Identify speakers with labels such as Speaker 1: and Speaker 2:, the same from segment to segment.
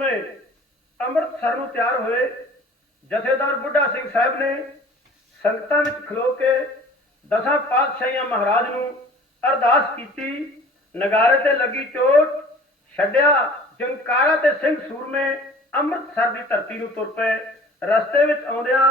Speaker 1: ਸੂਰਮੇ ਅੰਮ੍ਰਿਤਸਰ ਨੂੰ ਤਿਆਰ ਹੋਏ ਜਥੇਦਾਰ ਬੁੱਢਾ ਸਿੰਘ ਸਾਹਿਬ ਨੇ ਸੰਗਤਾਂ ਵਿੱਚ ਖਲੋ ਕੇ ਦਸਾਂ ਪਾਤਸ਼ਾਹੀਆਂ ਮਹਾਰਾਜ ਨੂੰ ਅਰਦਾਸ ਕੀਤੀ। ਨਗਾਰੇ ਤੇ ਲੱਗੀ ਚੋਟ ਛੱਡਿਆ, ਜੰਕਾਰਾ ਤੇ ਸਿੰਘ ਸੂਰਮੇ ਅੰਮ੍ਰਿਤਸਰ ਦੀ ਧਰਤੀ ਨੂੰ ਤੁਰ ਪਏ। ਰਸਤੇ ਵਿੱਚ ਆਉਂਦਿਆਂ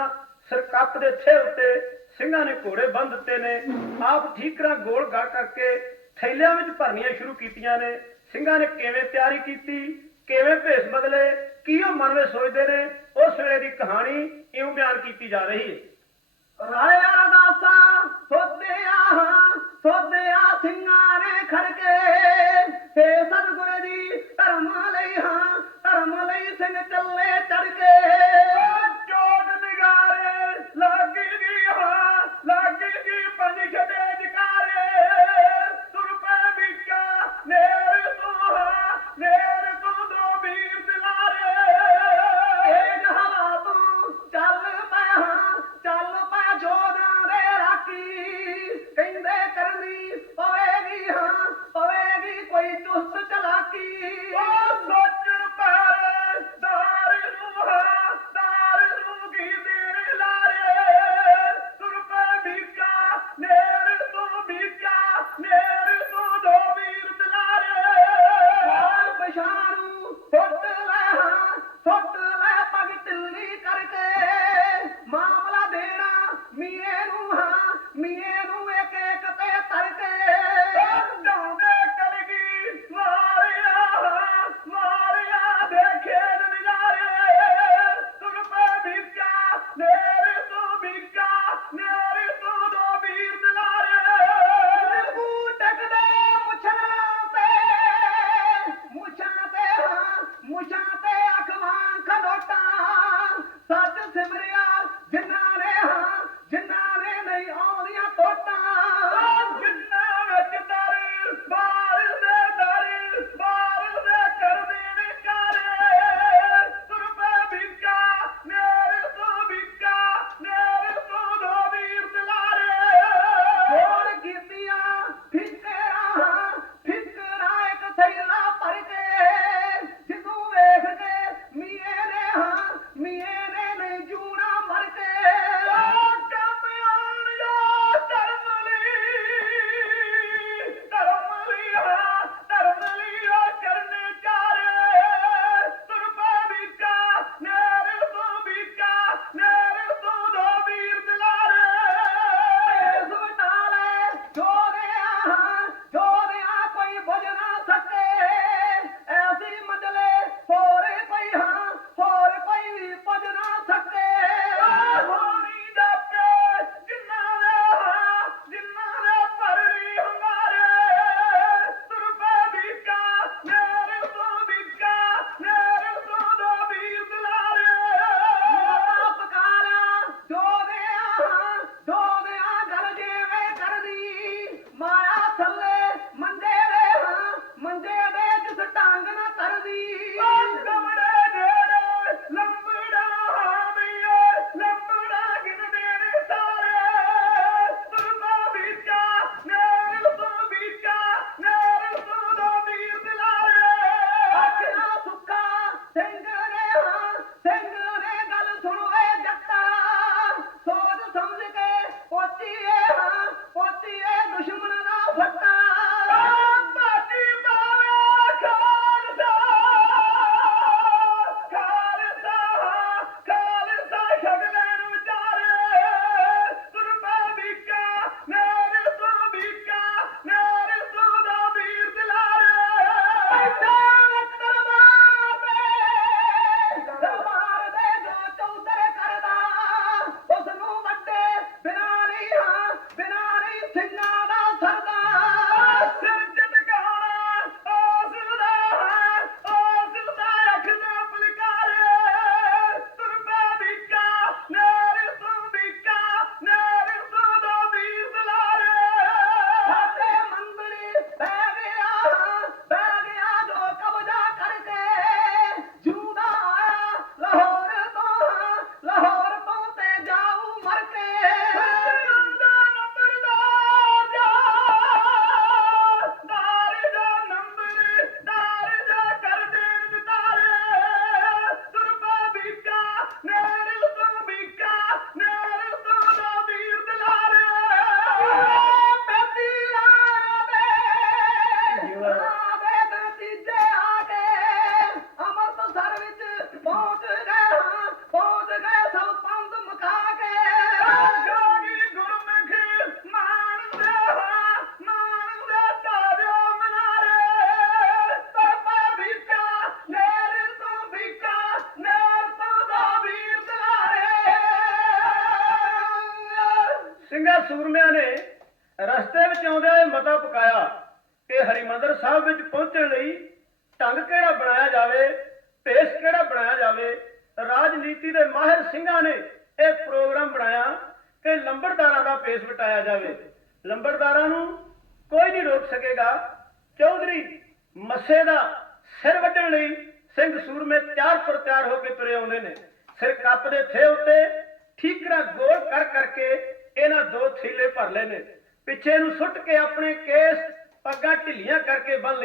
Speaker 1: ਸਰਕੱਪ ਦੇ ਛੇ ਉੱਤੇ ਸਿੰਘਾਂ ਨੇ ਘੋੜੇ ਬੰਨ ਦਿੱਤੇ ਨੇ। ਆਪ ਠੀਕਰਾਂ ਗੋਲ ਗਾ ਕਰਕੇ ਥੈਲਿਆਂ ਵਿੱਚ ਭਰਨੀਆਂ ਸ਼ੁਰੂ ਕੀਤੀਆਂ ਨੇ। ਸਿੰਘਾਂ ਨੇ ਕਿਵੇਂ ਤਿਆਰੀ ਕੀਤੀ ਕਿਵੇਂ ਭੇਸ ਬਦਲੇ, ਕੀ ਉਹ ਮਨ ਵਿੱਚ ਸੋਚਦੇ ਨੇ ਉਸ ਵੇਲੇ ਦੀ ਕਹਾਣੀ ਇਉਂ ਬਿਆਨ ਕੀਤੀ ਜਾ ਰਹੀ ਹੈ।
Speaker 2: ਰਾਏ ਅਰਦਾਸਾ ਸੋਧਿਆ ਸੋਧਿਆ ਸਿੰਘਾਂ ਨੇ ਖੜਕੇ। ਤੇ ਸਤਿਗੁਰ ਦੀ ਧਰਮ ਲਈ ਹਾਂ, ਧਰਮ ਲਈ ਸਿੰਘ ਚੱਲੇ ਚੜ ਕੇ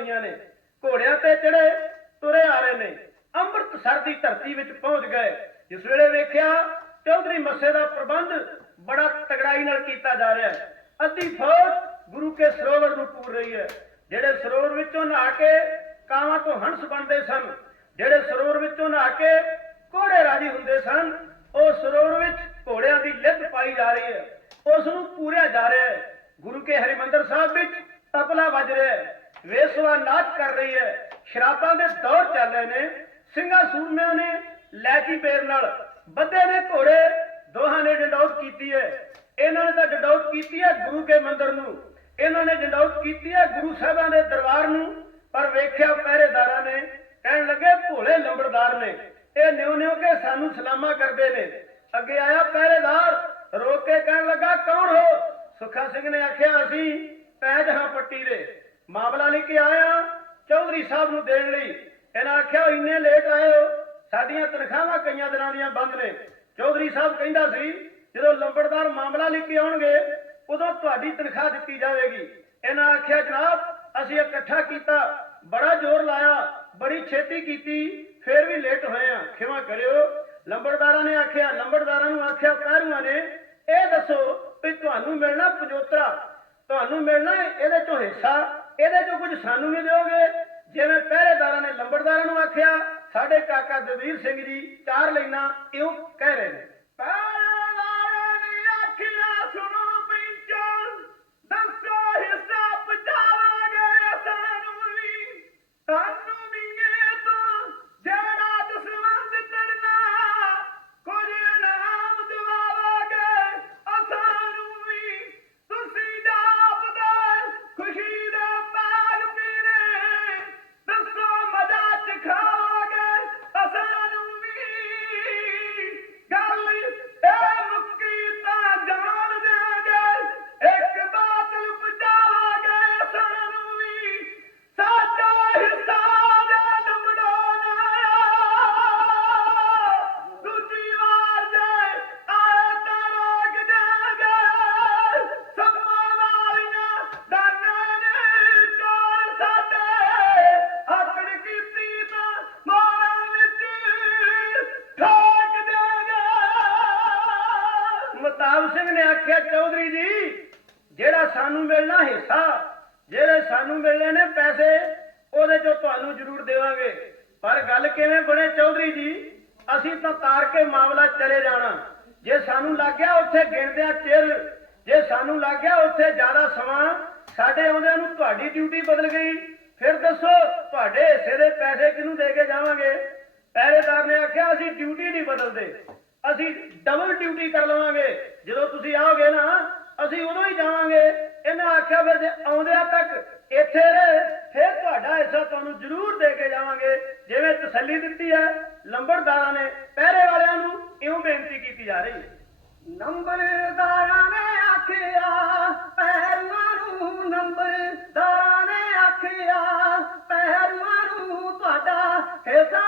Speaker 2: ਕਰਕੇ ਨੇ।
Speaker 1: ਘੋੜਿਆਂ ਤੇ ਚੜੇ ਤੁਰੇ ਆ ਰਹੇ ਨੇ। ਅੰਮ੍ਰਿਤਸਰ ਦੀ ਧਰਤੀ ਵਿੱਚ ਪਹੁੰਚ ਗਏ। ਜਿਸ ਵੇਲੇ ਵੇਖਿਆ, ਚੌਧਰੀ ਮੱਸੇ ਦਾ ਪ੍ਰਬੰਧ ਬੜਾ ਤਗੜਾਈ ਨਾਲ ਕੀਤਾ ਜਾ ਰਿਹਾ ਹੈ। ਅੱਧੀ ਫੌਜ ਗੁਰੂ ਕੇ ਸਰੋਵਰ ਨੂੰ ਪੂਰ ਰਹੀ ਹੈ। ਜਿਹੜੇ ਸਰੋਵਰ ਵਿੱਚੋਂ ਨਹਾ ਕੇ ਕਾਵਾਂ ਤੋਂ ਹੰਸ ਬਣਦੇ ਸਨ, ਜਿਹੜੇ ਸਰੋਵਰ ਵਿੱਚੋਂ ਨਹਾ ਕੇ ਘੋੜੇ ਰਾਜੀ ਹੁੰਦੇ ਸਨ, ਉਹ ਸਰੋਵਰ ਵਿੱਚ ਘੋੜਿਆਂ ਦੀ ਲਿੱਤ ਪਾਈ ਜਾ ਰਹੀ ਹੈ। ਉਸ ਨੂੰ ਪੂਰਿਆ ਜਾ ਰਿਹਾ ਹੈ। ਗੁਰੂ ਕੇ ਹਰਿਮੰਦਰ ਸਾਹਿਬ ਵਿੱਚ ਤਬਲਾ ਵੱਜ ਰਿਹਾ ਹੈ। ਵੇਸਵਾ ਨਾਚ ਕਰ ਰਹੀ ਹੈ। ਸ਼ਰਾਬਾਂ ਦੇ ਦੌਰ ਚੱਲ ਰਹੇ ਨੇ। ਸਿੰਘਾਂ ਸੂਰਮਿਆਂ ਨੇ ਲੈਚੀ ਬੇਰ ਨਾਲ। ਬੱਧੇ ਨੇ ਘੋੜੇ ਦੋਹਾਂ ਨੇ ਡੰਡੌਤ ਕੀਤੀ ਹੈ। ਇਹਨਾਂ ਨੇ ਤਾਂ ਡੰਡੌਤ ਕੀਤੀ ਹੈ ਗੁਰੂ ਕੇ ਮੰਦਰ ਨੂੰ। ਇਹਨਾਂ ਨੇ ਡੰਡੌਤ ਕੀਤੀ ਹੈ ਗੁਰੂ ਸਾਹਿਬਾਂ ਦੇ ਦਰਬਾਰ ਨੂੰ। ਪਰ ਵੇਖਿਆ ਪਹਿਰੇਦਾਰਾਂ ਨੇ, ਕਹਿਣ ਲੱਗੇ ਭੋਲੇ ਲੰਬੜਦਾਰ ਨੇ, ਇਹ ਨਿਉ ਨਿਉ ਕੇ ਸਾਨੂੰ ਸਲਾਮਾ ਕਰਦੇ ਨੇ। ਅੱਗੇ ਆਇਆ ਪਹਿਰੇਦਾਰ, ਰੋਕ ਕੇ ਕਹਿਣ ਲੱਗਾ, ਕੌਣ ਹੋ? ਸੁੱਖਾ ਸਿੰਘ ਨੇ ਆਖਿਆ, ਅਸੀਂ ਪੈਜ ਹਾਂ ਪੱਟੀ ਦੇ। ਮਾਮਲਾ ਲੈ ਕੇ ਆਇਆ ਚੌਧਰੀ ਸਾਹਿਬ ਨੂੰ ਦੇਣ ਲਈ। ਇਹਨਾਂ ਆਖਿਆ, ਇੰਨੇ ਲੇਟ ਆਏ ਹੋ। ਸਾਡੀਆਂ ਤਨਖਾਹਾਂ ਕਈਆਂ ਦਿਨਾਂ ਦੀਆਂ ਬੰਦ ਨੇ। ਚੌਧਰੀ ਸਾਹਿਬ ਕਹਿੰਦਾ ਸੀ, ਜਦੋਂ ਲੰਬੜਦਾਰ ਮਾਮਲਾ ਲੈ ਕੇ ਆਉਣਗੇ, ਉਦੋਂ ਤੁਹਾਡੀ ਤਨਖਾਹ ਦਿੱਤੀ ਜਾਵੇਗੀ। ਇਹਨਾਂ ਆਖਿਆ, ਜਨਾਬ, ਅਸੀਂ ਇਕੱਠਾ ਕੀਤਾ, ਬੜਾ ਜ਼ੋਰ ਲਾਇਆ, ਬੜੀ ਛੇਤੀ ਕੀਤੀ, ਫੇਰ ਵੀ ਲੇਟ ਹੋਏ ਆ। ਖਿਮਾ ਕਰਿਓ। ਲੰਬੜਦਾਰਾਂ ਨੇ ਆਖਿਆ, ਲੰਬੜਦਾਰਾਂ ਨੂੰ ਆਖਿਆ ਪਹਿਰੂਆਂ ਨੇ? ਇਹ ਦੱਸੋ ਵੀ ਤੁਹਾਨੂੰ ਮਿਲਣਾ ਪਜੋਤਰਾ, ਤੁਹਾਨੂੰ ਮਿਲਣਾ ਇਹਦੇ ਚੋਂ ਹਿੱਸਾ? ਇਹਦੇ ਚੋਂ ਕੁਝ ਸਾਨੂੰ ਵੀ ਦਿਓਗੇ? ਜਿਵੇਂ ਪਹਿਰੇਦਾਰਾਂ ਨੇ ਲੰਬੜਦਾਰਾਂ ਨੂੰ ਆਖਿਆ, ਸਾਡੇ ਕਾਕਾ ਦਵੀਰ ਸਿੰਘ ਜੀ ਚਾਰ ਲਾਈਨਾਂ ਇਉਂ ਕਹਿ ਰਹੇ ਨੇ।
Speaker 2: ਜੇ
Speaker 1: ਲੱਗ ਗਿਆ ਉੱਥੇ ਜ਼ਿਆਦਾ ਸਮਾਂ। ਸਾਡੇ ਆਉਂਦਿਆਂ ਨੂੰ ਤੁਹਾਡੀ ਡਿਊਟੀ ਬਦਲ ਗਈ। ਫਿਰ ਦੱਸੋ, ਤੁਹਾਡੇ ਹਿੱਸੇ ਦੇ ਪੈਸੇ ਕਿਹਨੂੰ ਦੇ ਕੇ ਜਾਵਾਂਗੇ? ਪਹਿਰੇਦਾਰ ਨੇ ਆਖਿਆ, ਅਸੀਂ ਡਿਊਟੀ ਨਹੀਂ ਬਦਲਦੇ। ਅਸੀਂ ਡਬਲ ਡਿਊਟੀ ਕਰ ਲਵਾਂਗੇ। ਜਦੋਂ ਤੁਸੀਂ ਆਓਗੇ ਨਾ, ਅਸੀਂ ਉਦੋਂ ਹੀ ਜਾਵਾਂਗੇ। ਇਹਨਾਂ ਆਖਿਆ, ਫਿਰ ਜੇ ਆਉਂਦਿਆਂ ਤੱਕ ਇੱਥੇ ਰਹੇ, ਫਿਰ ਤੁਹਾਡਾ ਹਿੱਸਾ ਤੁਹਾਨੂੰ ਜ਼ਰੂਰ ਦੇ ਕੇ ਜਾਵਾਂਗੇ। ਜਿਵੇਂ ਤਸੱਲੀ ਦਿੱਤੀ ਹੈ, ਲੰਬੜਦਾਰਾਂ ਨੇ, ਪਹਿਰੇ ਵਾਲਿਆਂ ਨੂੰ ਇਉਂ ਬੇਨਤੀ ਕੀਤੀ ਜਾ ਰਹੀ ਹੈ।
Speaker 2: ਨੰਬਰਦਾਰਾਂ ਨੇ
Speaker 1: مارو نمب داڻي آکيا پير مارو ٿو چا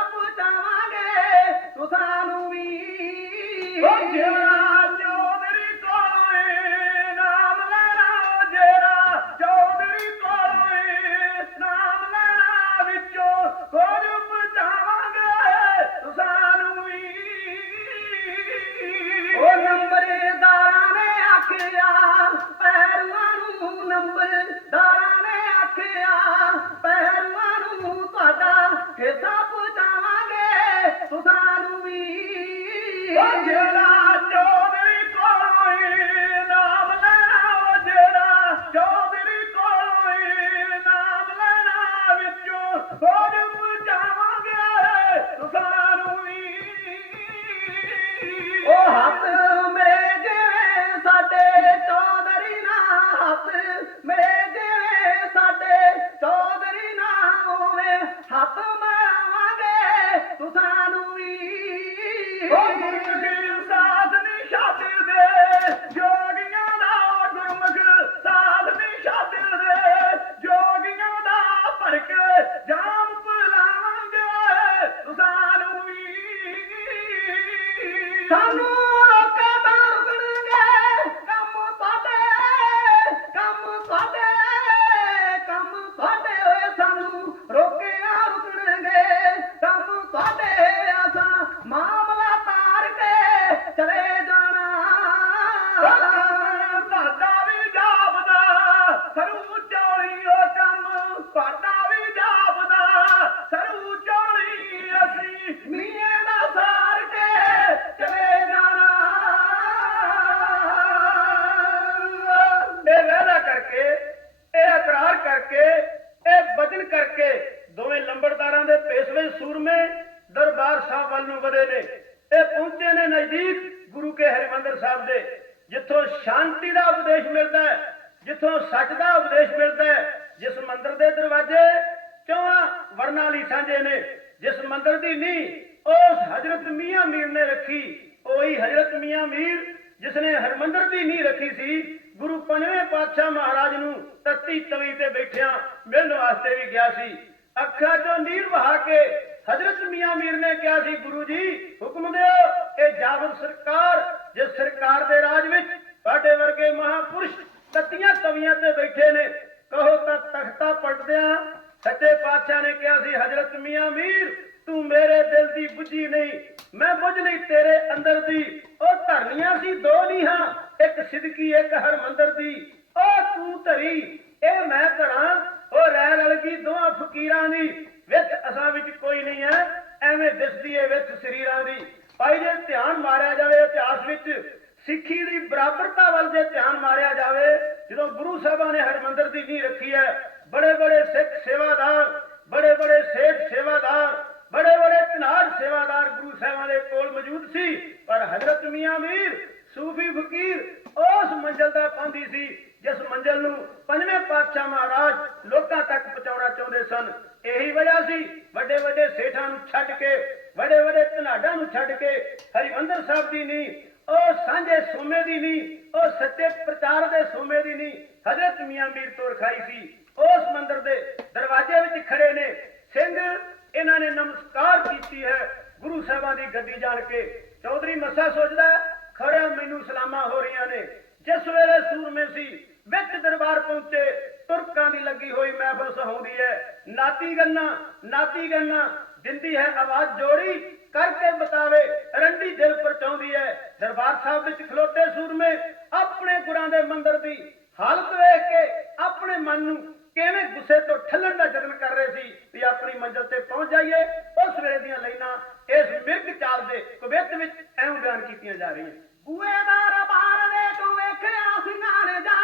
Speaker 1: ਜਿੱਥੋਂ ਸੱਚ ਦਾ ਉਪਦੇਸ਼ ਮਿਲਦਾ ਹੈ, ਜਿਸ ਮੰਦਰ ਦੇ ਦਰਵਾਜ਼ੇ ਚੌਹਾਂ ਵਰਨਾਂ ਲਈ ਸਾਂਝੇ ਨੇ, ਜਿਸ ਮੰਦਰ ਦੀ ਨੀਂਹ, ਉਸ ਹਜ਼ਰਤ ਮੀਆਂ ਮੀਰ ਨੇ ਰੱਖੀ। ਉਹੀ ਹਜ਼ਰਤ ਮੀਆਂ ਮੀਰ ਜਿਸ ਨੇ ਹਰਮੰਦਰ ਦੀ ਨੀਂਹ ਰੱਖੀ ਸੀ, ਗੁਰੂ ਪੰਜਵੇਂ ਪਾਤਸ਼ਾਹ ਮਹਾਰਾਜ ਨੂੰ ਤੱਤੀ ਤਵੀ ਤੇ ਬੈਠਿਆਂ ਮਿਲਣ ਵਾਸਤੇ ਵੀ ਗਿਆ ਸੀ। ਅੱਖਾਂ ਚੋਂ ਨੀਰ ਵਹਾ ਕੇ ਹਜ਼ਰਤ ਮੀਆਂ ਮੀਰ ਨੇ ਕਿਹਾ ਸੀ, ਗੁਰੂ ਜੀ, ਹੁਕਮ ਦਿਓ ਇਹ ਜਾਬਰ ਸਰਕਾਰ, ਜਿਸ ਸਰਕਾਰ ਦੇ ਰਾਜ ਵਿੱਚ ਸਾਡੇ ਵਰਗੇ ਮਹਾਪੁਰਸ਼ ਤੱਤੀਆਂ ਤਵੀਆਂ ਤੇ ਬੈਠੇ ਨੇ। ਕਹੋ ਤਾਂ ਤਖਤਾ ਪਲਟਦਿਆਂ ਸੱਚੇ ਪਾਤਸ਼ਾਹ ਨੇ ਕਿਹਾ ਸੀ, ਹਜ਼ਰਤ ਮੀਆਂ ਮੀਰ, ਤੂੰ ਮੇਰੇ ਦਿਲ ਦੀ ਬੁੱਝੀ ਨਹੀਂ। ਮੈਂ ਬੁੱਝ ਲਈ ਤੇਰੇ ਅੰਦਰ ਦੀ। ਉਹ ਧਰਨੀਆਂ ਸੀ, ਦੋ ਨੀਹਾਂ, ਇੱਕ ਸਿਦਕੀ, ਇੱਕ ਹਰਮੰਦਰ ਦੀ। ਉਹ ਤੂੰ ਧਰੀ, ਇਹ ਮੈਂ ਧਰਾਂ। ਉਹ ਰਹਿ ਰਲ ਗਈ, ਦੋਹਾਂ ਫਕੀਰਾਂ ਦੀ। ਵਿੱਚ ਅਸਾਂ ਵਿੱਚ ਕੋਈ ਨਹੀਂ ਹੈ, ਐਵੇਂ ਦਿਸਦੀ ਏ ਵਿੱਚ ਸਰੀਰਾਂ ਦੀ। ਭਾਈ ਜੇ ਧਿਆਨ ਮਾਰਿਆ ਜਾਵੇ, ਇਤਿਹਾਸ ਵਿੱਚ ਸਿੱਖੀ ਦੀ ਬਰਾਬਰਤਾ ਵੱਲ ਜੇ ਧਿਆਨ ਮਾਰਿਆ ਜਾਵੇ, ਜਦੋਂ ਗੁਰੂ ਸਾਹਿਬਾਂ ਨੇ ਹਰਮੰਦਰ ਦੀ ਨੀਂਹ ਰੱਖੀ ਹੈ, ਬੜੇ ਬੜੇ ਸਿੱਖ ਸੇਵਾਦਾਰ, ਬੜੇ ਬੜੇ ਸੇਠ ਸੇਵਾਦਾਰ, ਬੜੇ ਬੜੇ ਧਨਾੜ ਸੇਵਾਦਾਰ ਗੁਰੂ ਸਾਹਿਬਾਂ ਦੇ ਕੋਲ ਮੌਜੂਦ ਸੀ, ਪਰ ਹਜ਼ਰਤ ਮੀਆਂ ਮੀਰ, ਸੂਫੀ ਫਕੀਰ ਉਸ ਮੰਜ਼ਲ ਦਾ ਪਾਉਂਦੀ ਸੀ, ਜਿਸ ਮੰਜ਼ਲ ਨੂੰ ਪੰਜਵੇਂ ਪਾਤਸ਼ਾਹ ਮਹਾਰਾਜ ਲੋਕਾਂ ਤੱਕ ਪਹੁੰਚਾਉਣਾ ਚਾਹੁੰਦੇ ਸਨ। ਇਹੀ ਵਜ੍ਹਾ ਸੀ, ਵੱਡੇ ਵੱਡੇ ਸੇਠਾਂ ਨੂੰ ਛੱਡ ਕੇ, ਵੱਡੇ ਵੱਡੇ ਧਨਾਡਾਂ ਨੂੰ ਛੱਡ ਕੇ ਹਰਿਮੰਦਰ ਸਾਹਿਬ ਦੀ ਨਹੀਂ ਉਹ ਸਾਂਝੇ ਸੋਮੇ ਦੀ ਨਹੀਂ, ਉਹ ਸੱਚੇ ਪ੍ਰਚਾਰ ਦੇ ਸੋਮੇ ਦੀ ਨਹੀਂ। ਹਜ਼ਰਤ ਮੀਆਂ ਮੀਰ ਤੋਂ ਰਖਾਈ ਸੀ। ਉਸ ਮੰਦਰ ਦੇ ਦਰਵਾਜ਼ੇ ਵਿੱਚ ਖੜੇ ਨੇ। ਸਿੰਘ ਇਹਨਾਂ ਨੇ ਨਮਸਕਾਰ ਕੀਤੀ ਹੈ। ਗੁਰੂ ਸਾਹਿਬਾਂ ਦੀ ਗੱਦੀ ਜਾਣ ਕੇ। ਚੌਧਰੀ ਮੱਸਾ ਸੋਚਦਾ ਖੜਿਆ ਮੈਨੂੰ ਸਲਾਮਾਂ ਹੋ ਰਹੀਆਂ ਨੇ। ਜਿਸ ਵੇਲੇ ਸੂਰਮੇ ਸੀ, ਵਿੱਚ ਦਰਬਾਰ ਪਹੁੰਚੇ, ਤੁਰਕਾਂ ਦੀ ਲੱਗੀ ਹੋਈ ਮਹਿਫਲ ਸਹਾਉਂਦੀ ਹੈ। ਨਾਤੀ ਗੰਨਾ ਨਾਤੀ ਗੰਨਾ, ਦਿੰਦੀ ਹੈ ਆਵਾਜ਼ ਜੋੜੀ। ਕਰਕੇ ਬਤਾਵੇ ਰੰਡੀ ਦਿਲ ਪਰਚਾਉਂਦੀ ਹੈ। ਦਰਬਾਰ ਸਾਹਿਬ ਵਿੱਚ ਖਲੋਤੇ ਸੂਰਮੇ ਆਪਣੇ ਗੁਰਾਂ ਦੇ ਮੰਦਰ ਦੀ ਹਾਲਤ ਵੇਖ ਕੇ ਆਪਣੇ ਮਨ ਨੂੰ ਕਿਵੇਂ ਗੁੱਸੇ ਤੋਂ ਠੱਲਣ ਦਾ ਯਤਨ ਕਰ ਰਹੇ ਸੀ ਵੀ ਆਪਣੀ ਮੰਜ਼ਿਲ ਤੇ ਪਹੁੰਚ ਜਾਈਏ। ਉਸ ਵੇਲੇ ਦੀਆਂ ਲਾਈਨਾਂ ਇਸ ਮਿਰਗ ਚਾਲ ਦੇ ਕਵਿਤ ਵਿੱਚ ਐਵੇਂ ਬਿਆਨ ਕੀਤੀਆਂ ਜਾ ਰਹੀਆਂ।
Speaker 2: ਬੂਏਦਾਰ ਬਾਹਰ ਦੇ ਤੂੰ ਵੇਖਿਆ ਸਿੰਘਾਂ ਜਾ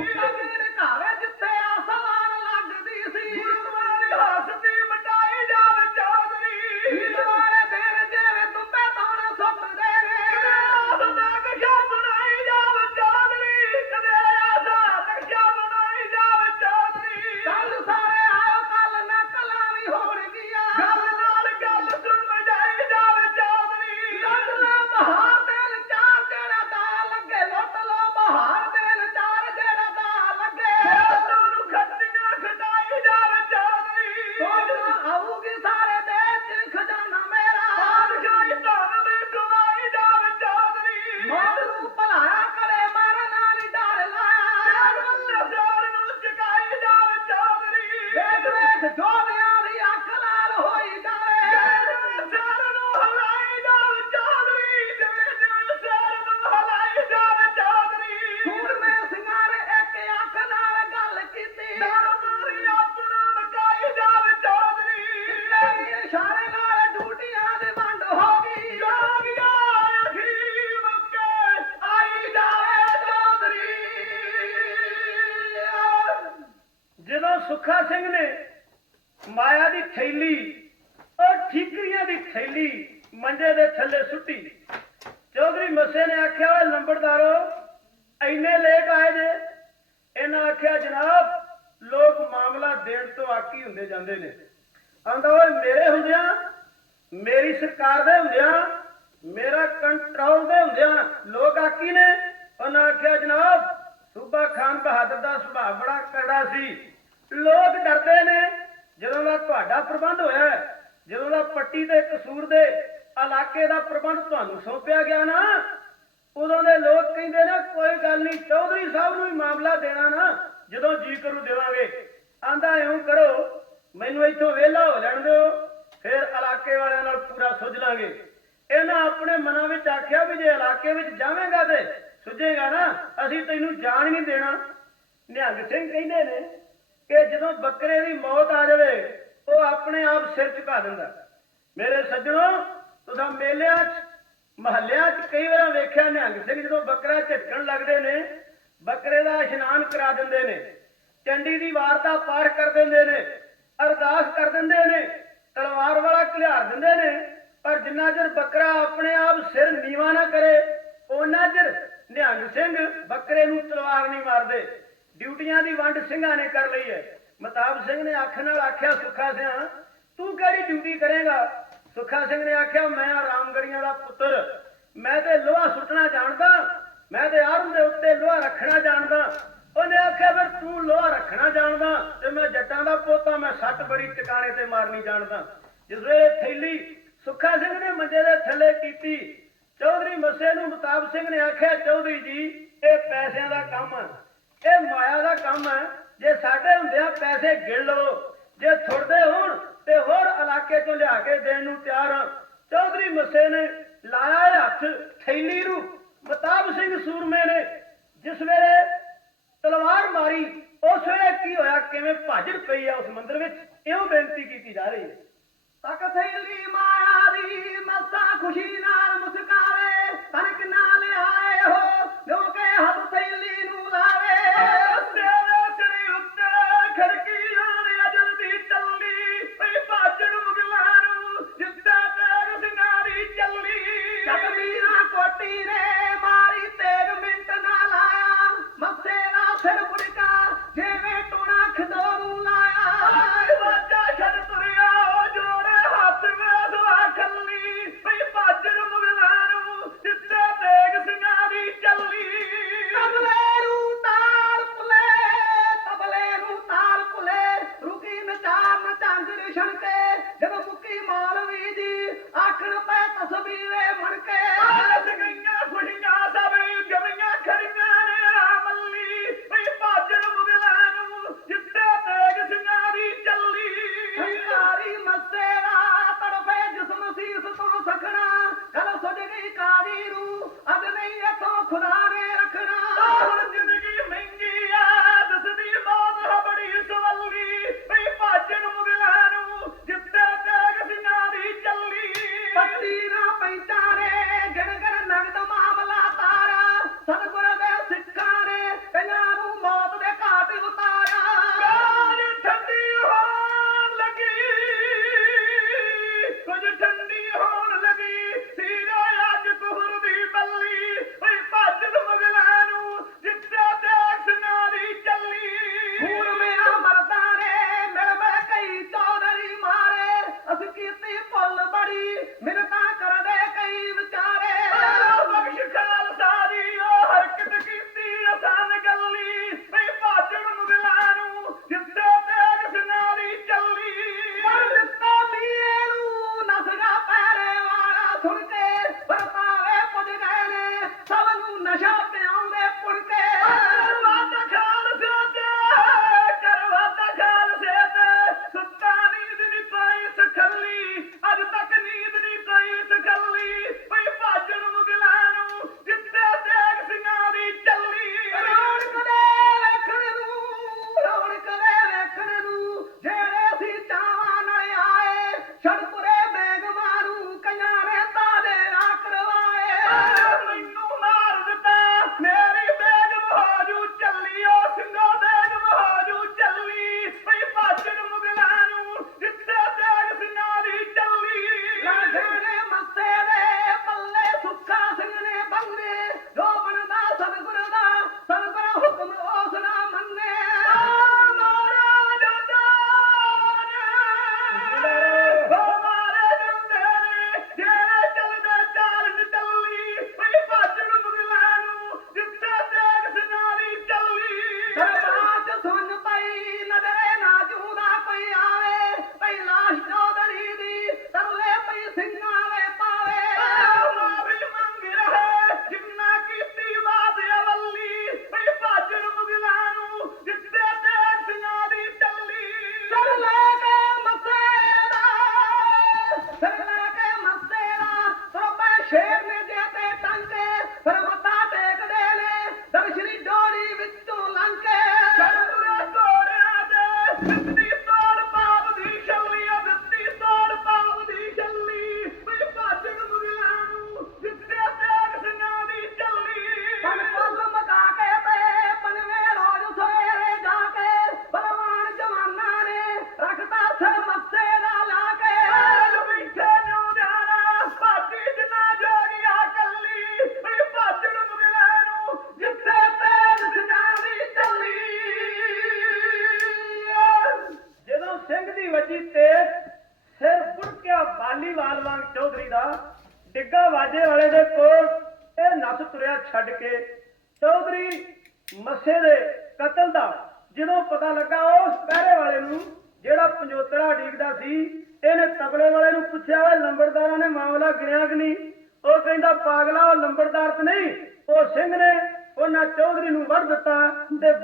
Speaker 1: Ah! ਲੋਕ ਡਰਦੇ ਨੇ। ਜਦੋਂ ਦਾ ਤੁਹਾਡਾ ਪ੍ਰਬੰਧ ਹੋਇਆ ਜਦੋਂ ਦਾ ਪੱਟੀ ਦੇ ਕਸੂਰ ਦੇ ਇਲਾਕੇ ਦਾ ਪ੍ਰਬੰਧ ਤੁਹਾਨੂੰ ਸੌਂਪਿਆ ਗਿਆ ਨਾ, ਉਦੋਂ ਦੇ ਲੋਕ ਕਹਿੰਦੇ ਨੇ, ਕੋਈ ਗੱਲ ਨਹੀਂ, ਚੌਧਰੀ ਸਾਹਿਬ ਨੂੰ ਹੀ ਮਾਮਲਾ ਦੇਣਾ ਨਾ, ਜਦੋਂ ਜੀ ਕਰੂ ਦੇਵਾਂਗੇ। ਆਂਦਾ ਇਉਂ ਕਰੋ, ਮੈਨੂੰ ਇੱਥੋਂ ਵਿਹਲਾ ਹੋ ਲੈਣ ਦਿਓ, ਫਿਰ ਇਲਾਕੇ ਵਾਲਿਆਂ ਨਾਲ ਪੂਰਾ ਸੁੱਝ ਲਾਂਗੇ। ਇਹਨਾਂ ਆਪਣੇ ਮਨਾਂ ਵਿੱਚ ਆਖਿਆ ਵੀ ਜੇ ਇਲਾਕੇ ਵਿੱਚ ਜਾਵੇਂਗਾ ਤੇ ਸੁੱਝੇਗਾ ਨਾ, ਅਸੀਂ ਤੈਨੂੰ ਜਾਣ ਨਹੀਂ ਦੇਣਾ। ਨਿਹੰਗ ਸਿੰਘ ਕਹਿੰਦੇ ਨੇ ਕਿ ਜਦੋਂ ਬੱਕਰੇ ਦੀ ਮੌਤ ਆ ਜਾਵੇ, ਉਹ ਆਪਣੇ ਆਪ ਸਿਰ ਝੁਕਾ ਦਿੰਦਾ। ਮੇਰੇ ਸੱਜਣੋ ਤੁਸੀਂ ਮੇਲਿਆਂ 'ਚ, ਮਹੱਲਿਆਂ 'ਚ ਕਈ ਵਾਰ ਵੇਖਿਆ ਨਿਹੰਗ ਸਿੰਘ, ਜਦੋਂ ਬੱਕਰਾ ਝਟਕਣ ਲੱਗਦੇ ਨੇ, ਬੱਕਰੇ ਦਾ ਇਸ਼ਨਾਨ ਕਰਾ ਦਿੰਦੇ ਨੇ, ਚੰਡੀ ਦੀ ਵਾਰ ਦਾ ਪਾਠ ਕਰ ਦਿੰਦੇ ਨੇ, ਅਰਦਾਸ ਕਰ ਦਿੰਦੇ ਨੇ, ਤਲਵਾਰ ਵਾਲਾ ਘਲਿਆਰ ਦਿੰਦੇ ਨੇ, ਪਰ ਜਿੰਨਾ ਚਿਰ ਬੱਕਰਾ ਆਪਣੇ ਆਪ ਸਿਰ ਨੀਵਾ ਨਾ ਕਰੇ ਉਹਨਾਂ ਚਿਰ ਨਿਹੰਗ ਸਿੰਘ ਬੱਕਰੇ ਨੂੰ ਤਲਵਾਰ ਨਹੀਂ ਮਾਰਦੇ। ਡਿਊਟੀਆਂ ਦੀ ਵੰਡ ਸਿੰਘਾਂ ਨੇ ਕਰ ਲਈ ਹੈ। ਮਤਾਬ ਸਿੰਘ ਨੇ ਅੱਖ ਨਾਲ ਆਖਿਆ, ਸੁੱਖਾ ਸਿਆ, ਤੂੰ ਕਿਹੜੀ ਡਿਊਟੀ ਕਰੇਗਾ? ਸੁੱਖਾ ਸਿੰਘ ਨੇ ਆਖਿਆ, ਮੈਂ ਆ ਦਾ ਪੁੱਤਰ। ਮੈਂ ਤੇ ਲੋਹਾ ਸੁੱਟਣਾ ਜਾਣਦਾ, ਮੈਂ ਤੇ ਆਰਮ ਦੇ ਉੱਤੇ ਲੋਹਾ ਰੱਖਣਾ ਜਾਣਦਾ। ਉਹਨੇ ਆਖਿਆ, ਫਿਰ ਤੂੰ ਲੋਹਾ ਰੱਖਣਾ ਜਾਣਦਾ ਤੇ ਮੈਂ ਜੱਟਾਂ ਦਾ ਪੋਤਾ, ਮੈਂ ਸੱਟ ਬੜੀ ਟਿਕਾਣੇ ਤੇ ਮਾਰਨੀ ਜਾਣਦਾ। ਜਿਸ ਵੇਲੇ ਥੈਲੀ ਸੁੱਖਾ ਸਿੰਘ ਨੇ ਮੰਜੇ ਦੇ ਥੱਲੇ ਕੀਤੀ, ਚੌਧਰੀ ਮੱਸੇ ਨੂੰ ਮਤਾਬ ਸਿੰਘ ਨੇ ਆਖਿਆ, ਚੌਧਰੀ ਜੀ, ਇਹ ਪੈਸਿਆਂ ਦਾ ਕੰਮ ਇਹ ਮਾਇਆ ਦਾ ਕੰਮ ਹੈ। ਜੇ ਸਾਡੇ ਹੁੰਦਿਆਂ ਪੈਸੇ ਗਿਣ ਲਵੋ। ਜੇ ਥੁੜਦੇ ਹੋਣ, ਤੇ ਹੋਰ ਇਲਾਕੇ ਚੋਂ ਲਿਆ ਕੇ ਦੇਣ ਨੂੰ ਤਿਆਰ। ਹਾਂ ਚੌਧਰੀ ਮੱਸੇ ਨੇ ਲਾਇਆ ਇਹ ਹੱਥ ਥੈਲੀ ਨੂੰ। ਮਤਾਬ ਸਿੰਘ ਸੂਰਮੇ ਨੇ ਜਿਸ ਵੇਲੇ ਤਲਵਾਰ ਮਾਰੀ, ਉਸ ਵੇਲੇ ਕੀ ਹੋਇਆ? ਕਿਵੇਂ ਭਾਜੜ ਪਈ ਆ ਉਸ ਮੰਦਰ ਵਿੱਚ? ਇਉਂ ਬੇਨਤੀ ਕੀਤੀ ਜਾ ਰਹੀ ਹੈ।
Speaker 2: ਤੱਕ ਥੈਲੀ ਮਾਇਆ ਦੀ, ਮਸਾ ਖੁਸ਼ੀ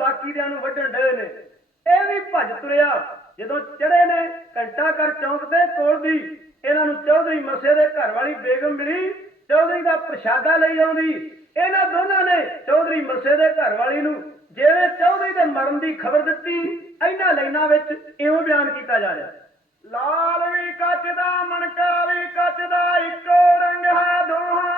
Speaker 1: ਬਾਕੀ ਦਿਆਂ ਨੂੰ ਵੱਢਣ ਡਏ ਨੇ। ਇਹ ਵੀ ਭੱਜ ਤੁਰਿਆ। ਜਦੋਂ ਚੜੇ ਨੇ, ਘੰਟਾ ਕਰ ਚੌਂਕ ਦੇ ਕੋਲ ਦੀ, ਇਹਨਾਂ ਨੂੰ ਚੌਧਰੀ ਮਸੇ ਦੇ ਘਰ ਵਾਲੀ ਬੇਗਮ ਮਿਲੀ। ਚੌਧਰੀ ਦਾ ਪ੍ਰਸ਼ਾਦਾ ਲਈ ਆਉਂਦੀ। ਇਹਨਾਂ ਦੋਨਾਂ ਨੇ ਚੌਧਰੀ ਮਸੇ ਦੇ ਘਰ ਵਾਲੀ ਨੂੰ ਜਿਹੜੇ ਚੌਧਰੀ ਦੇ ਮਰਨ ਦੀ ਖਬਰ ਦਿੱਤੀ, ਇਹਨਾਂ ਲਾਈਨਾਂ ਵਿੱਚ ਇਉਂ ਬਿਆਨ ਕੀਤਾ ਜਾ ਰਿਹਾ। ਲਾਲ ਵੀ ਕੱਚ ਦਾ, ਮਣਕਾ ਵੀ ਕੱਚ ਦਾ, ਇੱਕੋ ਰੰਗ ਹੈ ਦੋਹਾਂ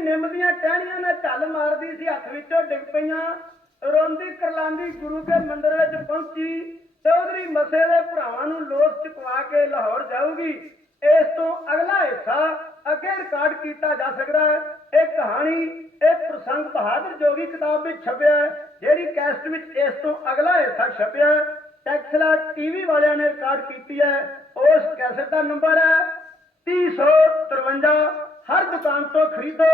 Speaker 1: ਨਿੰਮ ਦੀਆਂ ਟਹਿਣੀਆਂ ਨਾਲ ਝੱਲ ਮਾਰਦੀ ਸੀ, ਹੱਥ ਵਿੱਚੋਂ ਡਿੱਗ ਪਈਆਂ, ਰੋਂਦੀ ਕਰਲਾਂਦੀ ਗੁਰੂ ਕੇ ਮੰਦਿਰ ਵਿੱਚ ਪਹੁੰਚੀ ਚੌਧਰੀ ਮਸੇ ਦੇ ਭਰਾਵਾਂ ਨੂੰ ਲੋਸ ਚੁਕਵਾ ਕੇ ਲਾਹੌਰ ਜਾਊਗੀ। ਇਸ ਤੋਂ ਅਗਲਾ ਹਿੱਸਾ ਅੱਗੇ ਰਿਕਾਰਡ ਕੀਤਾ ਜਾ ਸਕਦਾ ਹੈ। ਇਹ ਕਹਾਣੀ, ਇਹ ਪ੍ਰਸੰਗ ਬਹਾਦਰ ਜੋਗੀ ਕਿਤਾਬ ਵਿੱਚ ਛਪਿਆ ਹੈ, ਜਿਹੜੀ ਕੈਸਟ ਵਿੱਚ ਇਸ ਤੋਂ ਅਗਲਾ ਹਿੱਸਾ ਛਪਿਆ ਟੈਕਸਲਾ ਟੀਵੀ ਵਾਲਿਆਂ ਨੇ ਰਿਕਾਰਡ ਕੀਤੀ ਹੈ। ਉਸ ਕੈਸਟ ਦਾ ਨੰਬਰ ਹੈ 3053 ਹਰ ਦੁਕਾਨ ਤੋਂ ਖਰੀਦੋ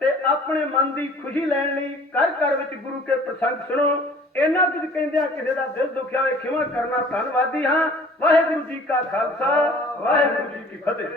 Speaker 1: ਤੇ ਆਪਣੇ ਮਨ ਦੀ ਖੁਸ਼ੀ ਲੈਣ ਲਈ ਘਰ ਘਰ ਵਿੱਚ ਗੁਰੂ ਕੇ ਪ੍ਰਸੰਗ ਸੁਣੋ। ਇਹਨਾਂ ਕੁਝ ਕਹਿੰਦਿਆਂ ਕਿਸੇ ਦਾ ਦਿਲ ਦੁਖਿਆ ਹੋਵੇ ਖਿਮਾ ਕਰਨਾ ਧੰਨਵਾਦੀ ਹਾਂ। ਵਾਹਿਗੁਰੂ ਜੀ ਕਾ ਖਾਲਸਾ, ਵਾਹਿਗੁਰੂ ਜੀ ਕੀ ਫਤਿਹ।